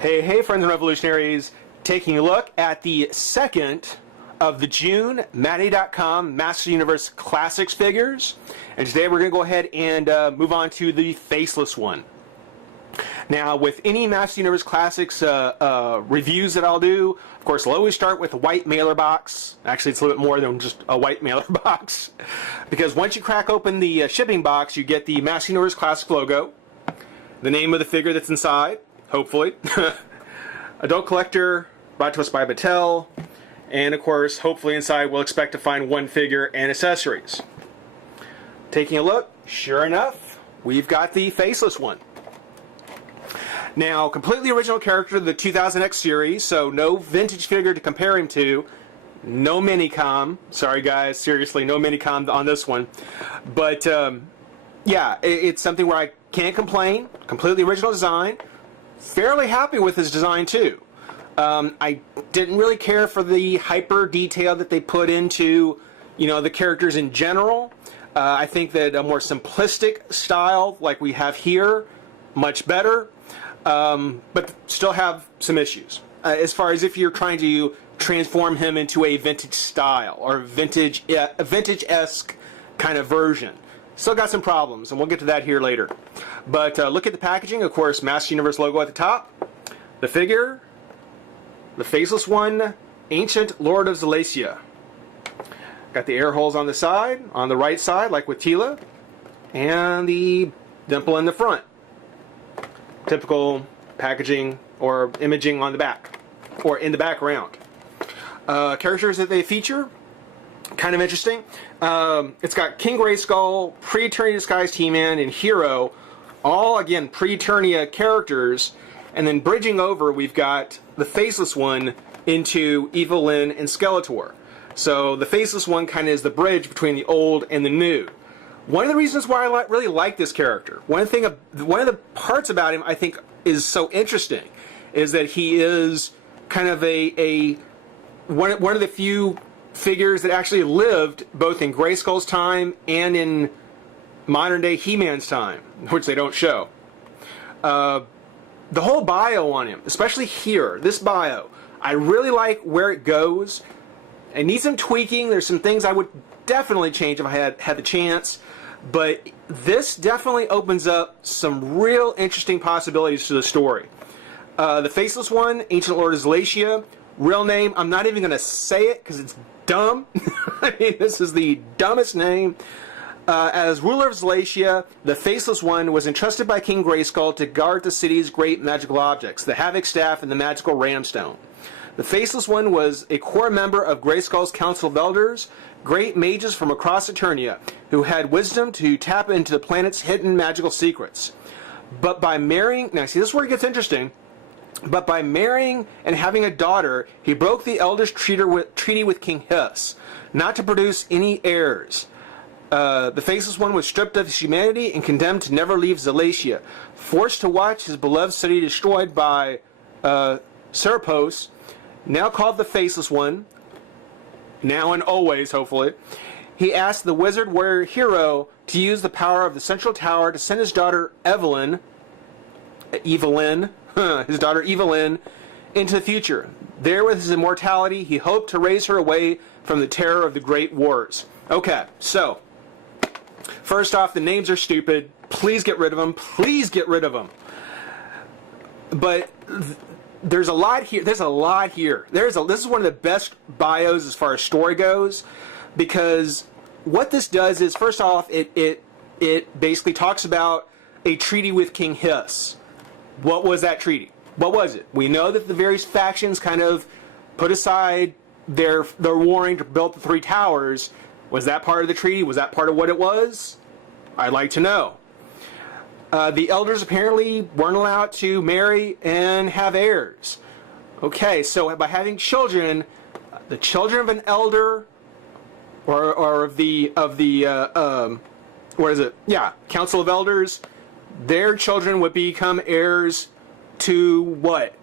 Hey, friends and revolutionaries, taking a look at the second of the June Matinee.com Master Universe Classics figures. And today we're going to go ahead and move on to the Faceless one. Now, with any Master Universe Classics reviews that I'll do, of course, I'll always start with a white mailer box. Actually, it's a little bit more than just a white mailer box. Because once you crack open the shipping box, you get the Master Universe Classic logo, the name of the figure that's inside, hopefully, Adult Collector, brought to us by Mattel, and of course, hopefully inside we'll expect to find one figure and accessories. Taking a look, sure enough, we've got the Faceless one. Now, completely original character of the 2000X series, so no vintage figure to compare him to. No minicom. Sorry guys, seriously, no minicom on this one. But yeah, it's something where I can't complain. Completely original design. Fairly happy with his design too. I didn't really care for the hyper detail that they put into, the characters in general. I think that a more simplistic style, like we have here, much better. But still have some issues. As far as if you're trying to transform him into a vintage style or a vintage-esque kind of version. Still got some problems, and we'll get to that here later. But look at the packaging. Of course, Master Universe logo at the top. The figure, the Faceless one, Ancient Lord of Zalacia. Got the air holes on the side, on the right side, like with Tila, and the dimple in the front. Typical packaging or imaging on the back, or in the background. Characters that they feature, kind of interesting. It's got King Grayskull, Pre-Eternia Disguised He-Man, and Hero, all again Pre-Eternia characters, and then bridging over we've got the Faceless one into Evil Lyn and Skeletor. So the Faceless one kind of is the bridge between the old and the new. One of the reasons why I really like this character, one of the parts about him I think is so interesting, is that he is kind of one of the few figures that actually lived both in Grayskull's time and in modern day He-Man's time, which they don't show. The whole bio on him, especially here, this bio, I really like where it goes. It needs some tweaking. There's some things I would definitely change if I had the chance. But this definitely opens up some real interesting possibilities to the story. The Faceless one, Ancient Lord of Zalacia, real name, I'm not even going to say it because it's dumb. I mean, this is the dumbest name. As ruler of Zalacia, the Faceless one was entrusted by King Grayskull to guard the city's great magical objects, the Havoc Staff and the magical Ramstone. The Faceless one was a core member of Grayskull's Council of Elders, great mages from across Eternia, who had wisdom to tap into the planet's hidden magical secrets. But by marrying, now see, this is where it gets interesting, but by marrying and having a daughter, he broke the Elders' treaty with King Hiss, not to produce any heirs. The Faceless one was stripped of his humanity and condemned to never leave Zalacia, forced to watch his beloved city destroyed by Serapos, now called the Faceless one, now and always, hopefully. He asked the wizard warrior Hero to use the power of the central tower to send his daughter Evelyn, his daughter Evelyn, into the future. There, with his immortality, he hoped to raise her away from the terror of the Great Wars. Okay, so, first off, the names are stupid. Please get rid of them. Please get rid of them. But there's a lot here. This is one of the best bios as far as story goes, because what this does is, first off, it basically talks about a treaty with King Hiss. What was that treaty? What was it? We know that the various factions kind of put aside their warring to build the three towers. Was that part of the treaty? Was that part of what it was? I'd like to know. The elders apparently weren't allowed to marry and have heirs. Okay, so by having children, the children of an elder, or of the what is it? Yeah, Council of Elders, their children would become heirs to what?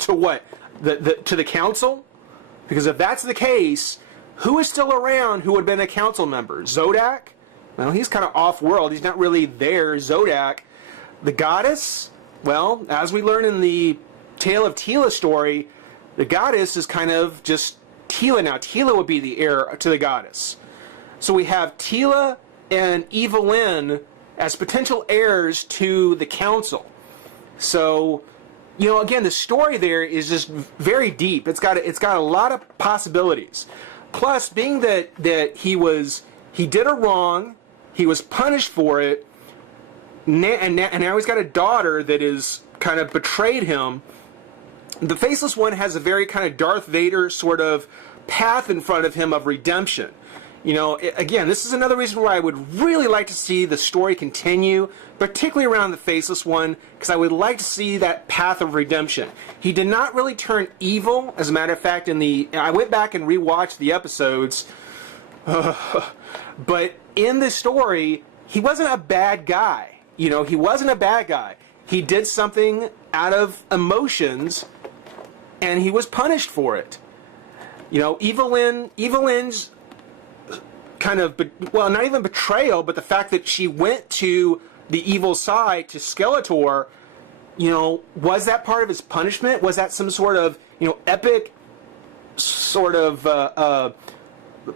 To what? To the council? Because if that's the case, who is still around who would have been a council member? Zodak? Well, he's kind of off-world. He's not really there. Zodak. The goddess? Well, as we learn in the Tale of Tila story, the goddess is kind of just Tila now. Tila would be the heir to the goddess. So we have Tila and Evelyn as potential heirs to the council. So, again, the story there is just very deep. It's got a lot of possibilities. Plus, being that he did a wrong, he was punished for it, and now he's got a daughter that is kind of betrayed him. The Faceless One has a very kind of Darth Vader sort of path in front of him of redemption. Again, this is another reason why I would really like to see the story continue, particularly around the Faceless One, because I would like to see that path of redemption. He did not really turn evil. As a matter of fact, I went back and rewatched the episodes, but in the story, he wasn't a bad guy. He wasn't a bad guy. He did something out of emotions, and he was punished for it. Evelyn's kind of, not even betrayal, but the fact that she went to the evil side, to Skeletor, was that part of his punishment? Was that some sort of, epic sort of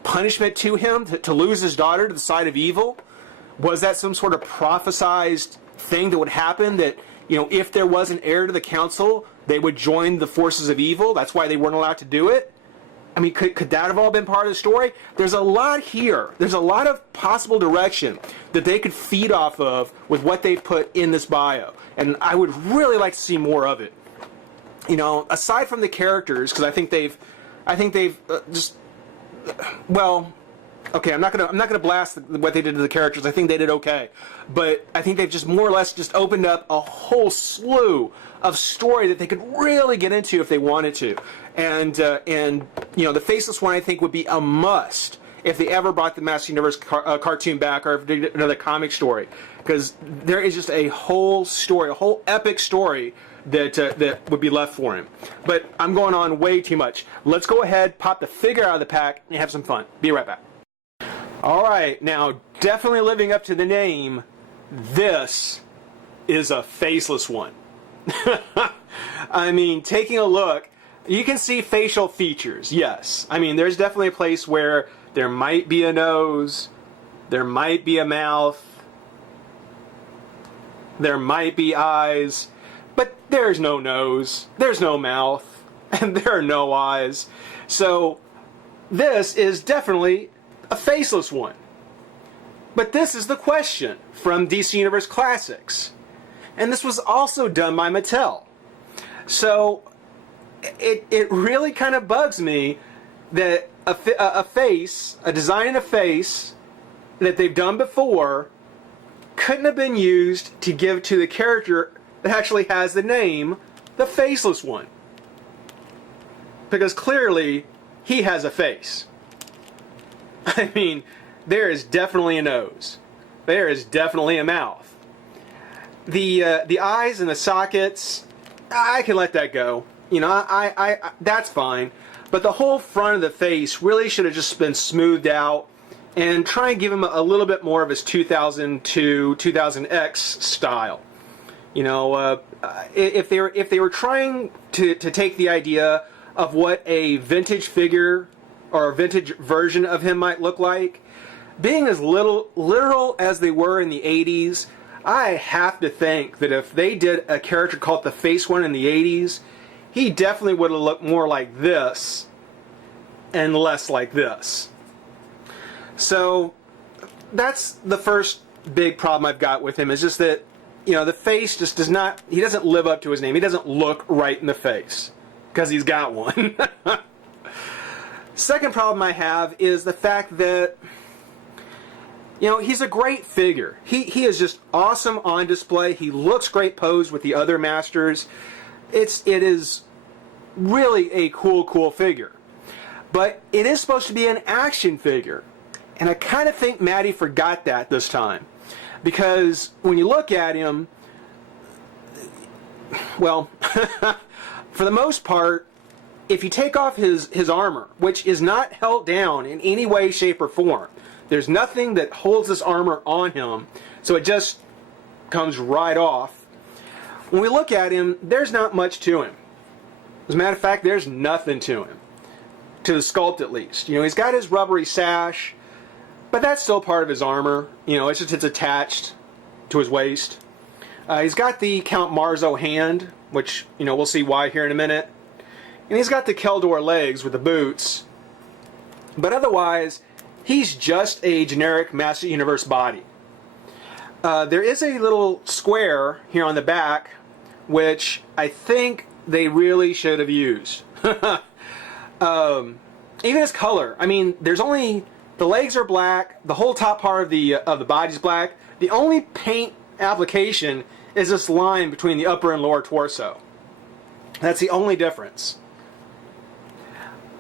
punishment to him, to lose his daughter to the side of evil? Was that some sort of prophesized thing that would happen, that, if there was an heir to the council, they would join the forces of evil? That's why they weren't allowed to do it? I mean, could that have all been part of the story? There's a lot here. There's a lot of possible direction that they could feed off of with what they've put in this bio. And I would really like to see more of it. Aside from the characters, because I think they've just, okay, I'm not gonna blast what they did to the characters. I think they did okay, but I think they've just more or less just opened up a whole slew of story that they could really get into if they wanted to. And the Faceless One, I think, would be a must if they ever brought the Master Universe cartoon back, or if they did another comic story, because there is just a whole story, a whole epic story that would be left for him. But I'm going on way too much. Let's go ahead, pop the figure out of the pack, and have some fun. Be right back. All right, now, definitely living up to the name, this is a Faceless One. I mean, taking a look, you can see facial features, yes. I mean, there's definitely a place where there might be a nose, there might be a mouth, there might be eyes, but there's no nose, there's no mouth, and there are no eyes. So, this is definitely a Faceless One. But this is the question from DC Universe Classics. And this was also done by Mattel. So, it really kind of bugs me that a design in a face that they've done before couldn't have been used to give to the character that actually has the name, the Faceless One. Because clearly, he has a face. I mean, there is definitely a nose. There is definitely a mouth. The eyes and the sockets, I can let that go. I that's fine. But the whole front of the face really should have just been smoothed out, and try and give him a little bit more of his 2002, 2000X style. If they were trying to take the idea of what a vintage figure or a vintage version of him might look like, being as literal as they were in the 80s, I have to think that if they did a character called the Face One in the 80s, he definitely would have looked more like this and less like this. So that's the first big problem I've got with him, is just that, the face just he doesn't live up to his name. He doesn't look right in the face, because he's got one. Second problem I have is the fact that, he's a great figure. He is just awesome on display. He looks great posed with the other Masters. It is really a cool figure. But it is supposed to be an action figure. And I kind of think Matty forgot that this time. Because when you look at him, well, for the most part, if you take off his armor, which is not held down in any way, shape, or form, there's nothing that holds this armor on him, so it just comes right off. When we look at him, there's not much to him. As a matter of fact, there's nothing to him. To the sculpt, at least. You know, he's got his rubbery sash, but that's still part of his armor. You know, it's attached to his waist. He's got the Count Marzo hand, which, you know, we'll see why here in a minute. And he's got the Keldor legs with the boots. But otherwise, he's just a generic Master Universe body. There is a little square here on the back, which I think they really should have used. Even his color. I mean, there's only the legs are black. The whole top part of the body's black. The only paint application is this line between the upper and lower torso. That's the only difference.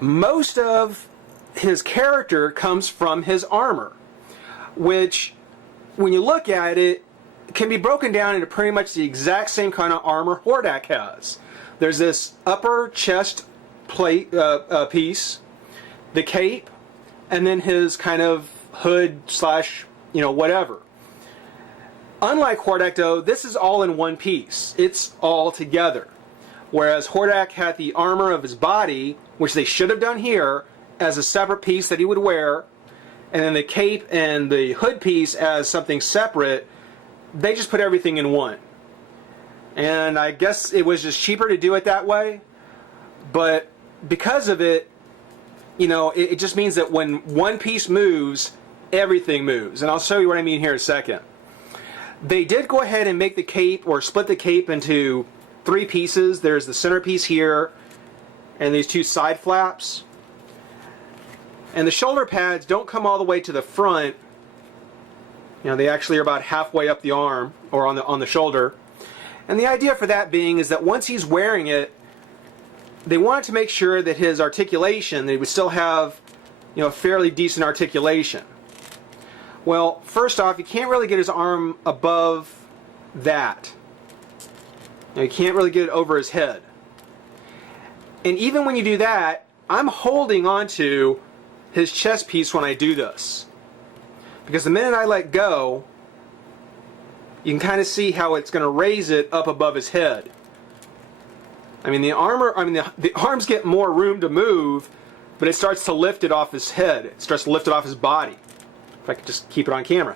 Most of his character comes from his armor, which, when you look at it, can be broken down into pretty much the exact same kind of armor Hordak has. There's this upper chest plate piece, the cape, and then his kind of hood slash, you know, whatever. Unlike Hordak, though, this is all in one piece. It's all together. Whereas Hordak had the armor of his body, which they should have done here, as a separate piece that he would wear, and then the cape and the hood piece as something separate. They just put everything in one. And I guess it was just cheaper to do it that way. But because of it, you know, it just means that when one piece moves, everything moves. And I'll show you what I mean here in a second. They did go ahead and make the cape, or split the cape into 3 pieces. There's the centerpiece here, and these 2 side flaps. And the shoulder pads don't come all the way to the front. You know, they actually are about halfway up the arm, or on the shoulder. And the idea for that being is that once he's wearing it, they wanted to make sure that his articulation, that he would still have, you know, fairly decent articulation. Well, first off, you can't really get his arm above that. You can't really get it over his head. And even when you do that, I'm holding onto his chest piece when I do this. Because the minute I let go, you can kind of see how it's going to raise it up above his head. I mean, the arms get more room to move, but it starts to lift it off his head. It starts to lift it off his body. If I could just keep it on camera.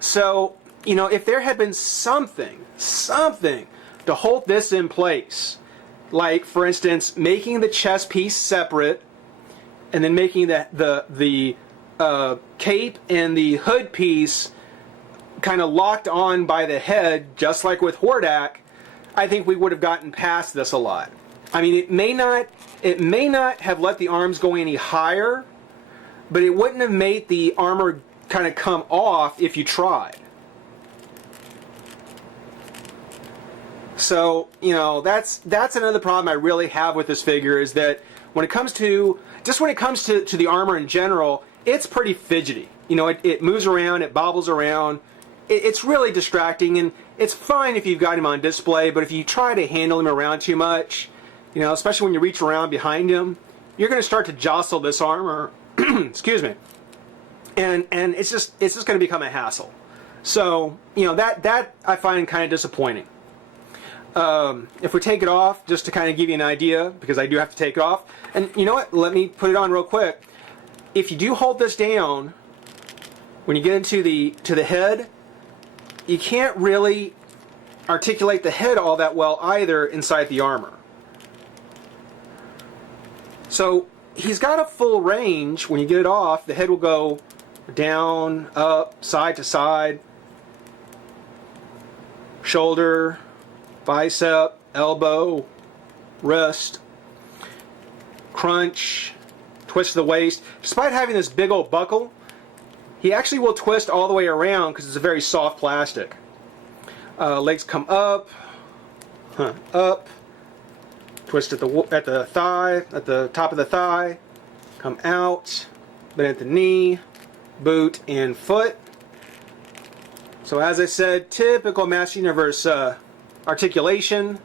So, you know, if there had been something to hold this in place, like, for instance, making the chest piece separate, and then making the cape and the hood piece kind of locked on by the head, just like with Hordak, I think we would have gotten past this a lot. I mean, it may not have let the arms go any higher, but it wouldn't have made the armor kind of come off if you tried. So, you know, that's another problem I really have with this figure, is that when it comes to the armor in general, it's pretty fidgety. You know, it moves around, it bobbles around. It's really distracting, and it's fine if you've got him on display, but if you try to handle him around too much, you know, especially when you reach around behind him, you're going to start to jostle this armor, excuse me, and it's just going to become a hassle. So, you know, that I find kind of disappointing. If we take it off, just to kind of give you an idea, because I do have to take it off, and you know what, let me put it on real quick. If you do hold this down, when you get into the head, you can't really articulate the head all that well either inside the armor. So he's got a full range. When you get it off, the head will go down, up, side to side, shoulder, bicep, elbow, wrist, crunch, twist of the waist. Despite having this big old buckle, he actually will twist all the way around because it's a very soft plastic. Legs come up, up, twist at the thigh, at the top of the thigh, come out, bend at the knee, boot and foot. So as I said, typical Master Universe articulation.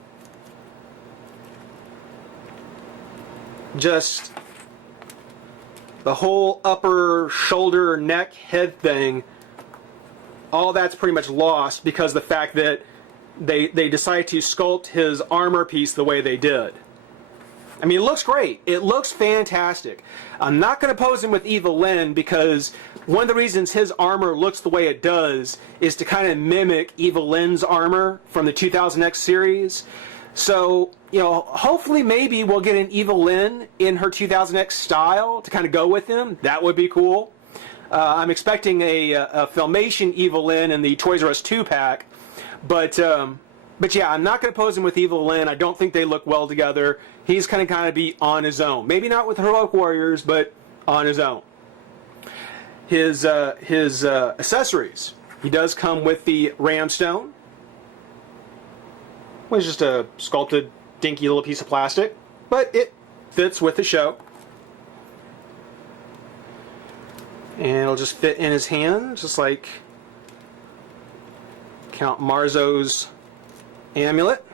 Just the whole upper shoulder, neck, head thing, all that's pretty much lost because of the fact that they decided to sculpt his armor piece the way they did. I mean, it looks great. It looks fantastic. I'm not going to pose him with Evil Lyn because one of the reasons his armor looks the way it does is to kind of mimic Evil Lyn's armor from the 2000X series. So, you know, hopefully maybe we'll get an Evil Lyn in her 2000X style to kind of go with him. That would be cool. I'm expecting a Filmation Evil Lyn in the Toys R Us 2-pack. But yeah, I'm not going to pose him with Evil Lyn. I don't think they look well together. He's going to kind of be on his own. Maybe not with Heroic Warriors, but on his own. His accessories. He does come with the Ramstone, which is just a sculpted, dinky little piece of plastic, but it fits with the show. And it'll just fit in his hand, just like Count Marzo's amulet.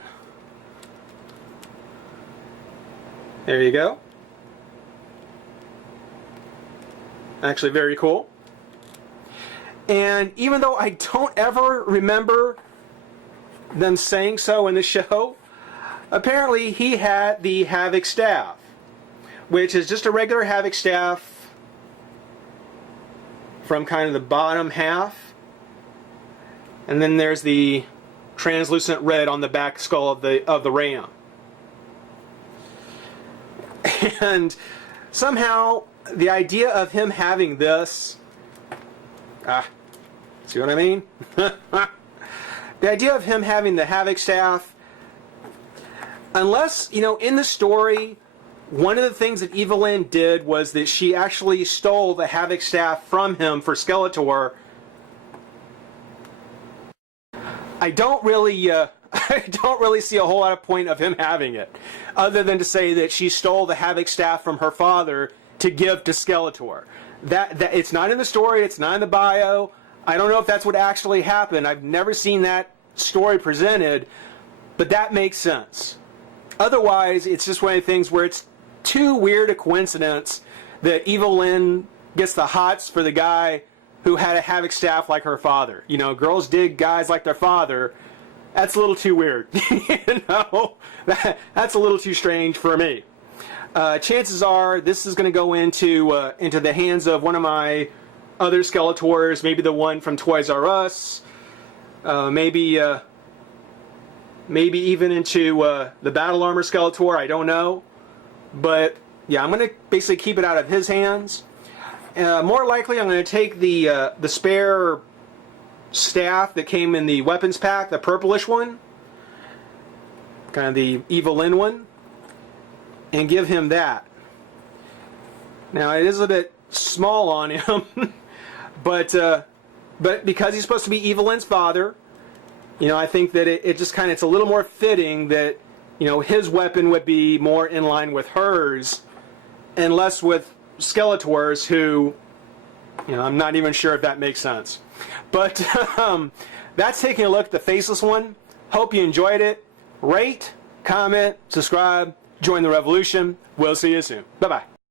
There you go. Actually very cool. And even though I don't ever remember them saying so in the show, apparently he had the Havoc staff, which is just a regular Havoc staff from kind of the bottom half. And then there's the translucent red on the back skull of the ram. And somehow the idea of him having this, see what I mean? The idea of him having the Havoc staff, unless, you know, in the story, one of the things that Evil Lyn did was that she actually stole the Havoc staff from him for Skeletor. I don't really see a whole lot of point of him having it, other than to say that she stole the Havoc staff from her father to give to Skeletor. That it's not in the story. It's not in the bio. I don't know if that's what actually happened. I've never seen that story presented, but that makes sense. Otherwise, it's just one of the things where it's too weird a coincidence that Evil Lyn gets the hots for the guy who had a Havoc staff like her father. You know, girls dig guys like their father. That's a little too weird. You know, that's a little too strange for me. Chances are this is going to go into the hands of one of my other Skeletors, maybe the one from Toys R Us, maybe even into the Battle Armor Skeletor. I don't know, but yeah, I'm going to basically keep it out of his hands. More likely, I'm going to take the spare staff that came in the weapons pack, the purplish one, kind of the Evil Lyn one, and give him that. Now it is a bit small on him, but because he's supposed to be Evil Lyn's father, you know, I think that it just kind of, it's a little more fitting that, you know, his weapon would be more in line with hers, and less with Skeletor's, who, you know, I'm not even sure if that makes sense. But that's taking a look at the Faceless one. Hope you enjoyed it. Rate, comment, subscribe, join the revolution. We'll see you soon. Bye-bye.